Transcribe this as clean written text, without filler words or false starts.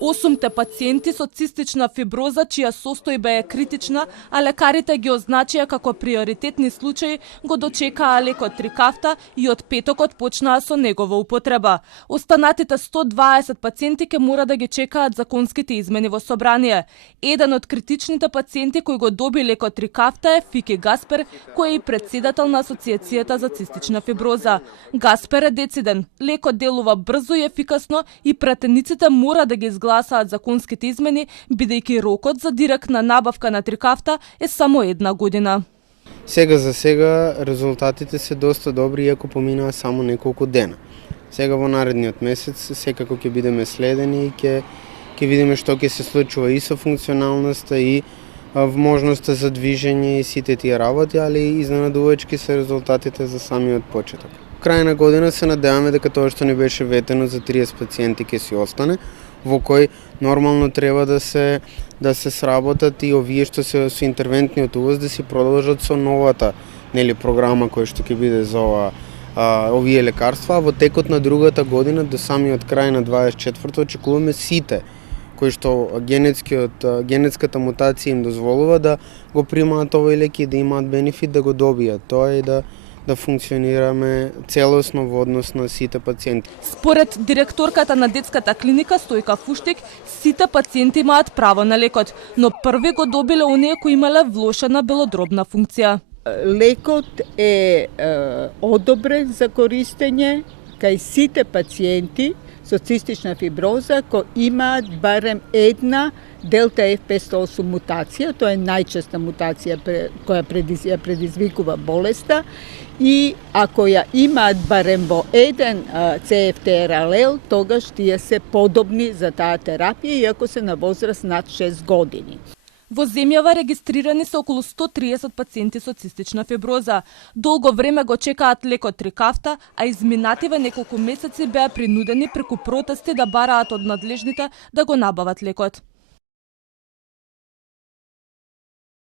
8 пациенти со цистична фиброза, чија состојба е критична, а лекарите ги означија како приоритетни случаи, го дочекаа лекот Трикафта и од петокот почнаа со негова употреба. Останатите 120 пациенти ќе мора да ги чекаат законските измени во собрание. Еден од критичните пациенти кој го доби лекот Трикафта е Фики Гаспер, кој е и претседател на Асоциацијата за цистична фиброза. Гаспер е дециден. Лекот делува брзо и ефикасно и пратениците мора да ги гласаат законските измени, бидејќи рокот за директна набавка на Трикафта е само 1 година. Сега за сега резултатите се доста добри, иако поминаа само неколку дена. Сега во наредниот месец секако ќе бидеме следени и ќе видиме што ќе се случува и со функционалноста и можноста за движење и сите тие работи, али изненадувачки се резултатите за самиот почеток. Крај на година се надеваме дека тоа што не беше ветено за 30 пациенти ќе си остане, во кој нормално треба да се сработат и овие што се со интервентниот увоз да си продолжат со новата програма која што ќе биде за овие лекарства. Во текот на другата година до самиот крај на 24-то очекуваме сите кои што генетската мутација им дозволува да го примаат овој лек и да имаат бенефит да го добијат. Тоа е да функционираме целосно во однос на сите пациенти. Според директорката на детската клиника Стојка Фуштик, сите пациенти имаат право на лекот, но први го добиле оние кои имале влошена белодробна функција. Лекот е одобрен за користење кај сите пациенти со цистична фиброза кои имаат барем една Делта F508 мутација, тоа е најчеста мутација која предизвикува болеста, и ако ја имаат барем во еден CFTR алел, тогаш тие се подобни за таа терапија, иако се на возраст над 6 години. Во земјава регистрирани се околу 130 пациенти со цистична фиброза. Долго време го чекаат лекот Трикафта, а изминативе неколку месеци беа принудени преку протести да бараат од надлежните да го набават лекот.